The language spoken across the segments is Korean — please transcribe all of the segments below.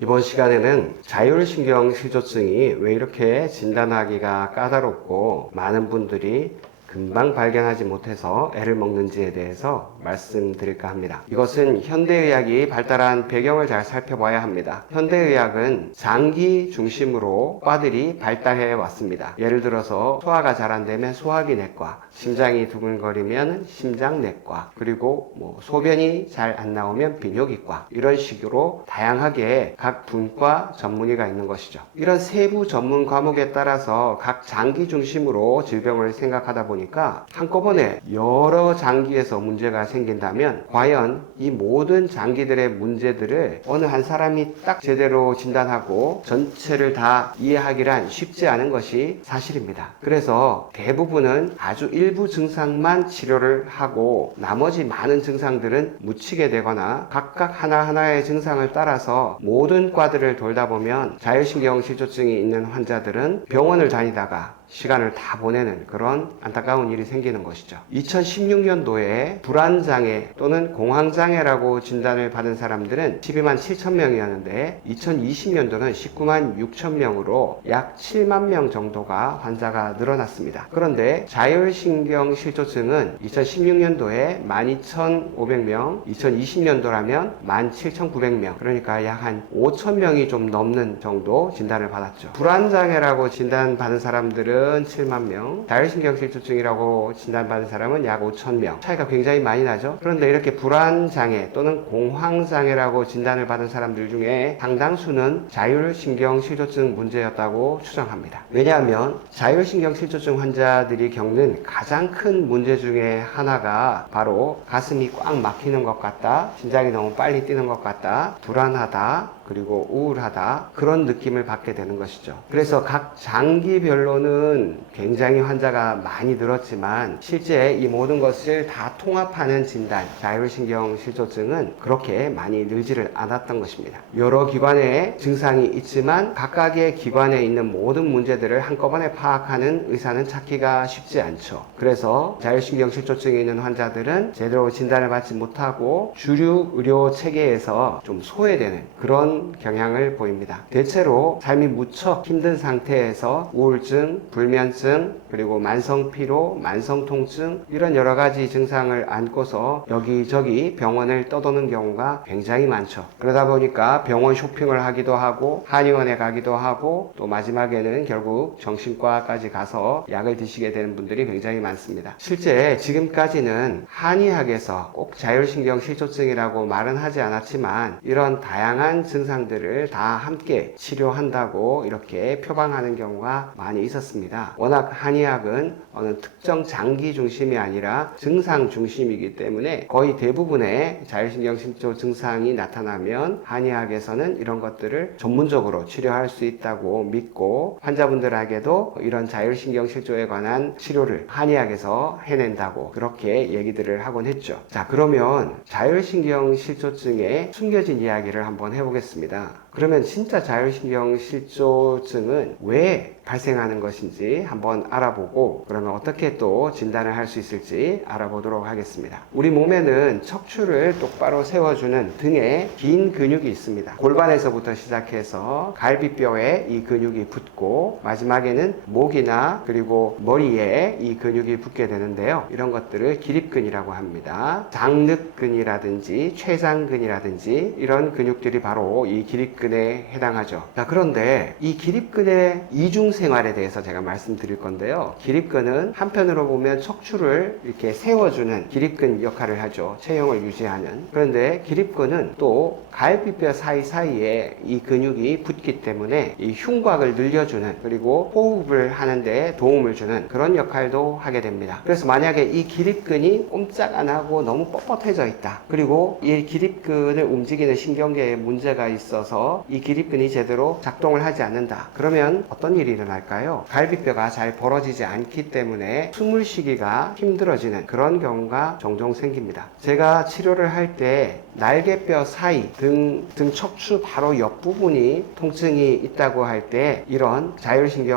이번 시간에는 자율신경실조증이 왜 이렇게 진단하기가 까다롭고 많은 분들이 금방 발견하지 못해서 애를 먹는지에 대해서 말씀드릴까 합니다. 이것은 현대의학이 발달한 배경을 잘 살펴봐야 합니다. 현대의학은 장기 중심으로 과들이 발달해 왔습니다. 예를 들어서 소화가 잘 안 되면 소화기 내과, 심장이 두근거리면 심장내과, 그리고 소변이 잘 안 나오면 비뇨기과, 이런 식으로 다양하게 각 분과 전문의가 있는 것이죠. 이런 세부 전문 과목에 따라서 각 장기 중심으로 질병을 생각하다 보니까 한꺼번에 여러 장기에서 문제가 생긴다면 과연 이 모든 장기들의 문제들을 어느 한 사람이 딱 제대로 진단하고 전체를 다 이해하기란 쉽지 않은 것이 사실입니다. 그래서 대부분은 아주 일부 증상만 치료를 하고 나머지 많은 증상들은 묻히게 되거나 각각 하나하나의 증상을 따라서 모든 과들을 돌다 보면 자율신경실조증이 있는 환자들은 병원을 다니다가 시간을 다 보내는 그런 안타까운 일이 생기는 것이죠. 2016년도에 불안장애 또는 공황장애라고 진단을 받은 사람들은 12만 7천 명이었는데 2020년도는 19만 6천 명으로 약 7만 명 정도가 환자가 늘어났습니다. 그런데 자율신경실조증은 2016년도에 12,500명, 2020년도라면 17,900명, 그러니까 약 한 5천 명이 좀 넘는 정도 진단을 받았죠. 불안장애라고 진단받은 사람들은 7만 명, 자율신경실조증이라고 진단받은 사람은 약 5천 명, 차이가 굉장히 많이 나죠. 그런데 이렇게 불안장애 또는 공황장애라고 진단을 받은 사람들 중에 상당수는 자율신경실조증 문제였다고 추정합니다. 왜냐하면 자율신경실조증 환자들이 겪는 가장 큰 문제 중에 하나가 바로 가슴이 꽉 막히는 것 같다, 심장이 너무 빨리 뛰는 것 같다, 불안하다, 그리고 우울하다, 그런 느낌을 받게 되는 것이죠. 그래서 각 장기별로는 굉장히 환자가 많이 늘었지만 실제 이 모든 것을 다 통합하는 진단, 자율신경실조증은 그렇게 많이 늘지를 않았던 것입니다. 여러 기관에 증상이 있지만 각각의 기관에 있는 모든 문제들을 한꺼번에 파악하는 의사는 찾기가 쉽지 않죠. 그래서 자율신경실조증이 있는 환자들은 제대로 진단을 받지 못하고 주류 의료 체계에서 좀 소외되는 그런 경향을 보입니다. 대체로 삶이 무척 힘든 상태에서 우울증, 불면증, 그리고 만성피로, 만성통증, 이런 여러 가지 증상을 안고서 여기저기 병원을 떠도는 경우가 굉장히 많죠. 그러다 보니까 병원 쇼핑을 하기도 하고 한의원에 가기도 하고 또 마지막에는 결국 정신과까지 가서 약을 드시게 되는 분들이 굉장히 많습니다. 실제 지금까지는 한의학에서 꼭 자율신경실조증이라고 말은 하지 않았지만 이런 다양한 증상들을 다 함께 치료한다고 이렇게 표방하는 경우가 많이 있었습니다. 워낙 한의학은 어느 특정 장기 중심이 아니라 증상 중심이기 때문에 거의 대부분의 자율신경실조 증상이 나타나면 한의학에서는 이런 것들을 전문적으로 치료할 수 있다고 믿고 환자분들에게도 이런 자율신경실조에 관한 치료를 한의학에서 해낸다고 그렇게 얘기들을 하곤 했죠. 자, 그러면 자율신경실조증의 숨겨진 이야기를 한번 해보겠습니다. 그러면 진짜 자율신경실조증은 왜 발생하는 것인지 한번 알아보고 그러면 어떻게 또 진단을 할 수 있을지 알아보도록 하겠습니다. 우리 몸에는 척추를 똑바로 세워주는 등에 긴 근육이 있습니다. 골반에서부터 시작해서 갈비뼈에 이 근육이 붙고 마지막에는 목이나 그리고 머리에 이 근육이 붙게 되는데요. 이런 것들을 기립근이라고 합니다. 장늑근이라든지 췌장근이라든지 이런 근육들이 바로 이 기립근에 해당하죠. 자, 그런데 이 기립근의 이중생활에 대해서 제가 말씀드릴 건데요. 기립근은 한편으로 보면 척추를 이렇게 세워주는 기립근 역할을 하죠. 체형을 유지하는. 그런데 기립근은 또 갈비뼈 사이사이에 이 근육이 붙기 때문에 이 흉곽을 늘려주는 그리고 호흡을 하는데 도움을 주는 그런 역할도 하게 됩니다. 그래서 만약에 이 기립근이 꼼짝 안 하고 너무 뻣뻣해져 있다. 그리고 이 기립근을 움직이는 신경계에 문제가 있어서 이 기립근이 제대로 작동을 하지 않는다. 그러면 어떤 일이 일어날까요? 갈비뼈가 잘 벌어지지 않기 때문에 숨을 쉬기가 힘들어지는 그런 경우가 종종 생깁니다. 제가 치료를 할 때 날개뼈 사이, 등 척추 바로 옆부분이 통증이 있다고 할 때 이런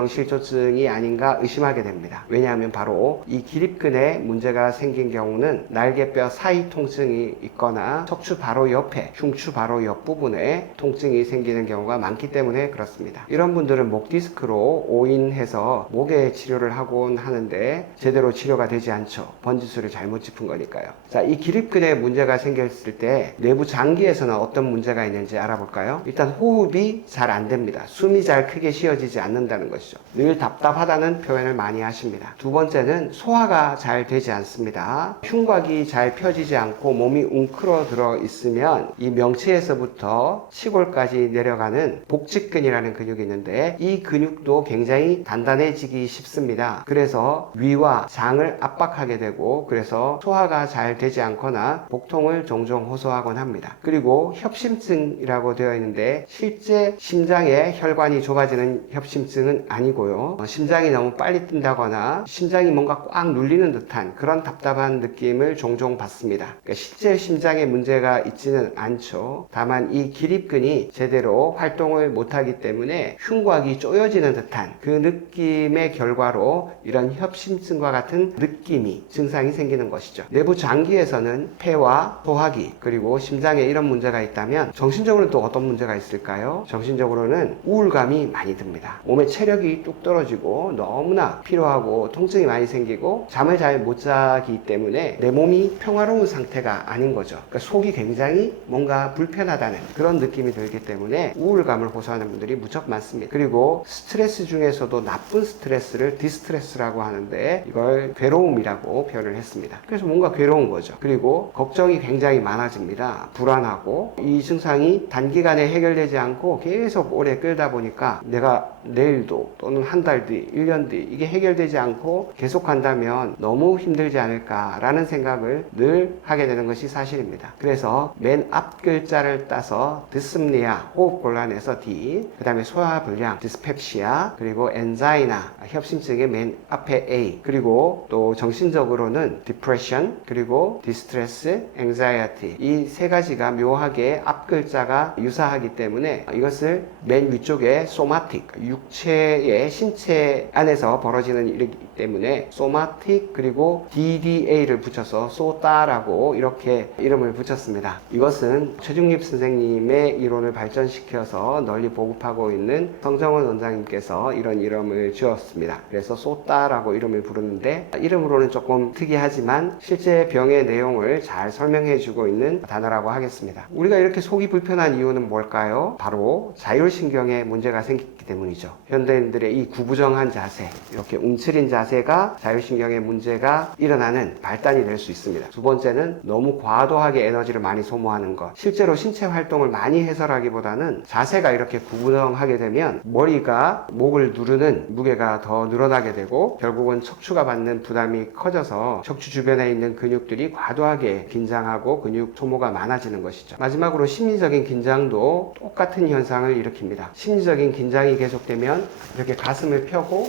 자율신경실조증이 아닌가 의심하게 됩니다. 왜냐하면 바로 이 기립근에 문제가 생긴 경우는 날개뼈 사이 통증이 있거나 척추 바로 옆에, 흉추 바로 옆부분에 쪽에 통증이 생기는 경우가 많기 때문에 그렇습니다. 이런 분들은 목 디스크로 오인해서 목에 치료를 하곤 하는데 제대로 치료가 되지 않죠. 번지수를 잘못 짚은 거니까요. 자, 이 기립근에 문제가 생겼을 때 내부 장기에서는 어떤 문제가 있는지 알아볼까요? 일단 호흡이 잘 안 됩니다. 숨이 잘 크게 쉬어지지 않는다는 것이죠. 늘 답답하다는 표현을 많이 하십니다. 두 번째는 소화가 잘 되지 않습니다. 흉곽이 잘 펴지지 않고 몸이 웅크러들어 있으면 이 명치에서부터 치골까지 내려가는 복직근이라는 근육이 있는데 이 근육도 굉장히 단단해지기 쉽습니다. 그래서 위와 장을 압박하게 되고 그래서 소화가 잘 되지 않거나 복통을 종종 호소하곤 합니다. 그리고 협심증이라고 되어 있는데 실제 심장의 혈관이 좁아지는 협심증은 아니고요. 심장이 너무 빨리 뛴다거나 심장이 뭔가 꽉 눌리는 듯한 그런 답답한 느낌을 종종 받습니다. 그러니까 실제 심장에 문제가 있지는 않죠. 다만 이 기립근이 제대로 활동을 못하기 때문에 흉곽이 쪼여지는 듯한 그 느낌의 결과로 이런 협심증과 같은 느낌이 증상이 생기는 것이죠. 내부 장기에서는 폐와 소화기 그리고 심장에 이런 문제가 있다면 정신적으로는 또 어떤 문제가 있을까요? 정신적으로는 우울감이 많이 듭니다. 몸의 체력이 뚝 떨어지고 너무나 피로하고 통증이 많이 생기고 잠을 잘 못 자기 때문에 내 몸이 평화로운 상태가 아닌 거죠. 그러니까 속이 굉장히 뭔가 불편하다는 그런 느낌이 들기 때문에 우울감을 호소하는 분들이 무척 많습니다. 그리고 스트레스 중에서도 나쁜 스트레스를 디스트레스라고 하는데 이걸 괴로움이라고 표현을 했습니다. 그래서 뭔가 괴로운 거죠. 그리고 걱정이 굉장히 많아집니다. 불안하고 이 증상이 단기간에 해결되지 않고 계속 오래 끌다 보니까 내가 내일도 또는 한 달 뒤, 1년 뒤 이게 해결되지 않고 계속한다면 너무 힘들지 않을까라는 생각을 늘 하게 되는 것이 사실입니다. 그래서 맨 앞 글자를 따서 디스므니아, 호흡곤란에서 D, 그 다음에 소화불량, 디스펩시아, 그리고 엔자이나, 협심증의 맨 앞에 A, 그리고 또 정신적으로는 디프레션, 그리고 디스트레스, 앵자이어티 이 세 가지가 묘하게 앞 글자가 유사하기 때문에 이것을 맨 위쪽에 소마틱, 육체의 신체 안에서 벌어지는 일이기 때문에 소마틱 그리고 DDA를 붙여서 소따라고 이렇게 이름을 붙였습니다. 이것은 최중립 선생님의 이론을 발전시켜서 널리 보급하고 있는 성정원 원장님께서 이런 이름을 지었습니다. 그래서 소따라고 이름을 부르는데 이름으로는 조금 특이하지만 실제 병의 내용을 잘 설명해 주고 있는 단어라고 하겠습니다. 우리가 이렇게 속이 불편한 이유는 뭘까요? 바로 자율신경에 문제가 생기기 때문이죠. 현대인들의 이 구부정한 자세, 이렇게 움츠린 자세가 자율신경에 문제가 일어나는 발단이 될 수 있습니다. 두 번째는 너무 과도하게 에너지를 많이 소모하는 것. 실제로 신체 활동을 많이 해서라기보다는 자세가 이렇게 구부정하게 되면 머리가 목을 누르는 무게가 더 늘어나게 되고 결국은 척추가 받는 부담이 커져서 척추 주변에 있는 근육들이 과도하게 긴장하고 근육 소모가 많아지는 것이죠. 마지막으로 심리적인 긴장도 똑같은 현상을 일으킵니다. 심리적인 긴장이 계속되면 이렇게 가슴을 펴고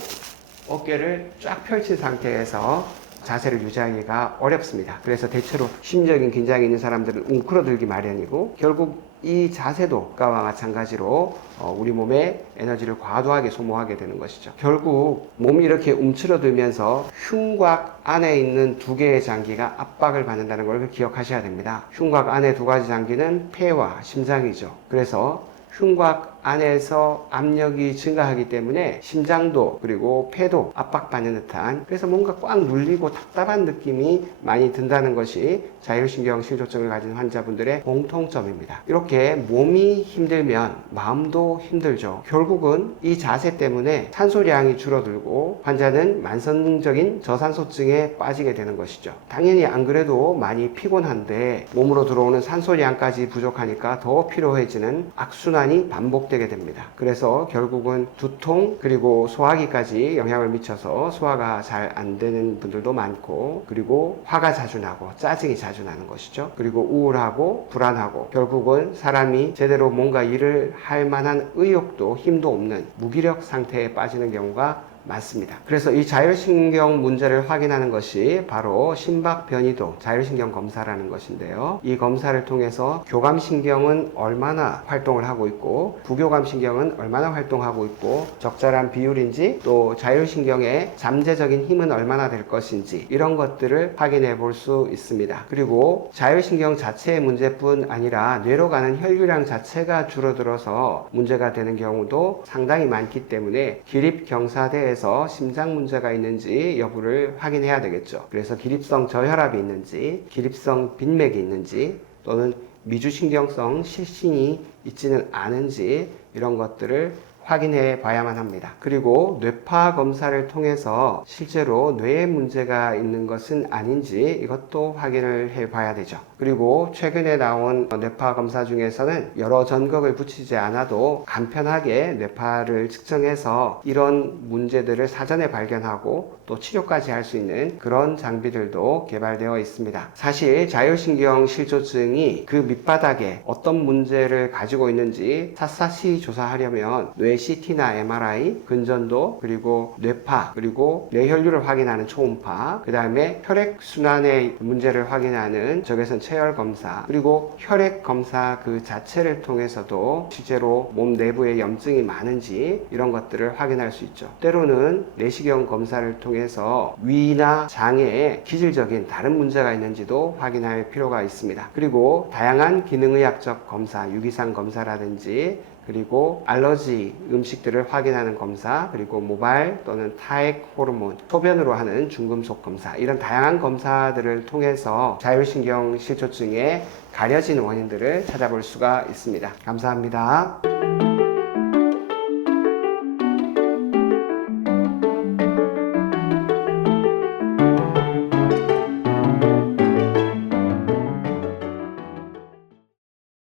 어깨를 쫙 펼친 상태에서 자세를 유지하기가 어렵습니다. 그래서 대체로 심리적인 긴장이 있는 사람들은 웅크러들기 마련이고 결국 이 자세도 아까와 마찬가지로 우리 몸에 에너지를 과도하게 소모하게 되는 것이죠. 결국 몸이 이렇게 움츠러들면서 흉곽 안에 있는 두 개의 장기가 압박을 받는다는 걸 기억하셔야 됩니다. 흉곽 안에 두 가지 장기는 폐와 심장이죠. 그래서 흉곽 안에서 압력이 증가하기 때문에 심장도 그리고 폐도 압박받는 듯한 그래서 뭔가 꽉 눌리고 답답한 느낌이 많이 든다는 것이 자율신경 실조증을 가진 환자분들의 공통점입니다. 이렇게 몸이 힘들면 마음도 힘들죠. 결국은 이 자세 때문에 산소량이 줄어들고 환자는 만성적인 저산소증에 빠지게 되는 것이죠. 당연히 안 그래도 많이 피곤한데 몸으로 들어오는 산소량까지 부족하니까 더 피로해지는 악순환이 반복되게 됩니다. 그래서 결국은 두통 그리고 소화기까지 영향을 미쳐서 소화가 잘 안 되는 분들도 많고 그리고 화가 자주 나고 짜증이 자주 나는 것이죠. 그리고 우울하고 불안하고 결국은 사람이 제대로 뭔가 일을 할 만한 의욕도 힘도 없는 무기력 상태에 빠지는 경우가 많습니다. 그래서 이 자율신경 문제를 확인하는 것이 바로 심박변이도 자율신경 검사라는 것인데요. 이 검사를 통해서 교감신경은 얼마나 활동을 하고 있고 부교감신경은 얼마나 활동하고 있고 적절한 비율인지 또 자율신경의 잠재적인 힘은 얼마나 될 것인지 이런 것들을 확인해 볼 수 있습니다. 그리고 자율신경 자체의 문제뿐 아니라 뇌로 가는 혈류량 자체가 줄어들어서 문제가 되는 경우도 상당히 많기 때문에 기립경사대에서 심장 문제가 있는지 여부를 확인해야 되겠죠. 그래서 기립성 저혈압이 있는지 기립성 빈맥이 있는지 또는 미주신경성 실신이 있지는 않은지 이런 것들을 확인해 봐야만 합니다. 그리고 뇌파 검사를 통해서 실제로 뇌에 문제가 있는 것은 아닌지 이것도 확인을 해 봐야 되죠. 그리고 최근에 나온 뇌파 검사 중에서는 여러 전극을 붙이지 않아도 간편하게 뇌파를 측정해서 이런 문제들을 사전에 발견하고 또 치료까지 할 수 있는 그런 장비들도 개발되어 있습니다. 사실 자율신경 실조증이 그 밑바닥에 어떤 문제를 가지고 있는지 샅샅이 조사하려면 뇌 CT나 MRI, 근전도, 그리고 뇌파, 그리고 뇌혈류를 확인하는 초음파, 그 다음에 혈액순환의 문제를 확인하는 적외선 체열 검사, 그리고 혈액 검사 그 자체를 통해서도 실제로 몸 내부에 염증이 많은지 이런 것들을 확인할 수 있죠. 때로는 내시경 검사를 통해서 위나 장에 기질적인 다른 문제가 있는지도 확인할 필요가 있습니다. 그리고 다양한 기능의학적 검사, 유기상 검사라든지 그리고 알러지 음식들을 확인하는 검사, 그리고 모발 또는 타액 호르몬, 소변으로 하는 중금속 검사, 이런 다양한 검사들을 통해서 자율신경 실조증의 가려진 원인들을 찾아볼 수가 있습니다. 감사합니다.